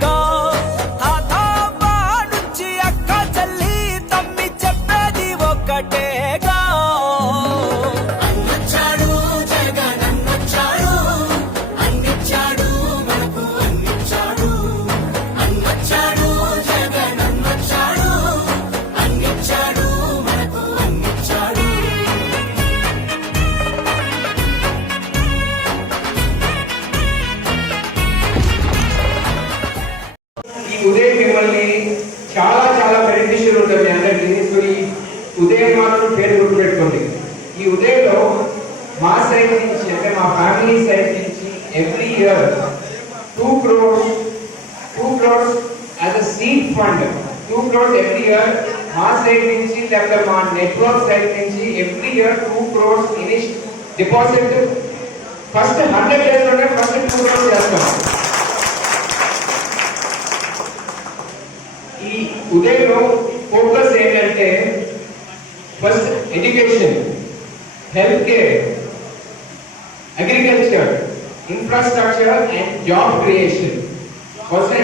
Có ఉదయం మిమ్మల్ని చాలా చాలా బెనిఫిషియల్ ఉంటుంది మీ అందరికీ. సో ఈ ఉదయం మాత్రం పేరు గుర్తుపెట్టుకోండి. ఈ ఉదయంలో మా సైడ్ నుంచి అంటే మా ఫ్యామిలీ సైడ్ నుంచి every year two crores two crores as a seed fund two crores every year మా సైడ్ నుంచి లేకపోతే మా నెట్వర్క్ సైడ్ నుంచి ఎవ్రీ ఇయర్ టూ క్రోర్స్ ఇనిష్ డిపాజిట్ ఫస్ట్ హండ్రెడ్ డేస్లోనే ఫస్ట్ టూ క్రోర్స్ చేస్తాం. టుడేలో ఫోకస్ ఏంటంటే first education health care agriculture infrastructure and job creation first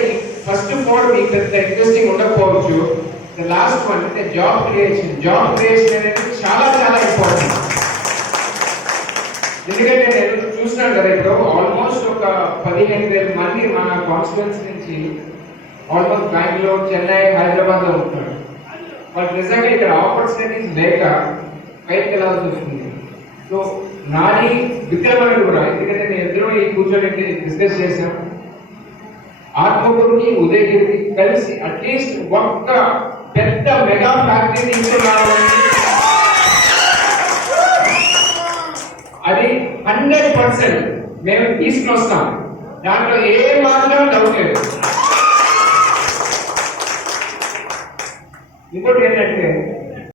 first all మీకు ఇంట్రెస్టింగ్ ఉండకపోవచ్చు. ద లాస్ట్ వన్ అంటే జాబ్ క్రియేషన్ జాబ్ క్రియేషన్ అనేది చాలా చాలా ఇంపార్టెంట్ ఎందుకంటే నేను చూసినాను కదా ఇప్పుడు ఆల్మోస్ట్ ఒక పదిహేను వేల మంది మన కాన్స్టిట్యున్సీ నుంచి ఆల్మోస్ట్ బెంగళూరు చెన్నై హైదరాబాద్లో ఉంటున్నారు వాళ్ళకి నిజంగా ఇక్కడ ఆపర్చునిటీస్ లేక పైకి వెళ్ళాల్సి వస్తుంది. సో నాని విక్రమణ కూడా ఎందుకంటే నేను ఇద్దరు ఈ కూర్చొని డిస్కస్ చేశాం. ఆత్మకూరుకి ఉదయగిరికి కలిసి అట్లీస్ట్ ఒక్క పెద్ద మెగా ఫ్యాక్టరీ తీసుకున్నాము అది హండ్రెడ్ పర్సెంట్. మేము తీసుకుని వస్తాం దాంట్లో ఏ మాత్రం డౌట్ లేదు. ఇంకోటి ఏంటంటే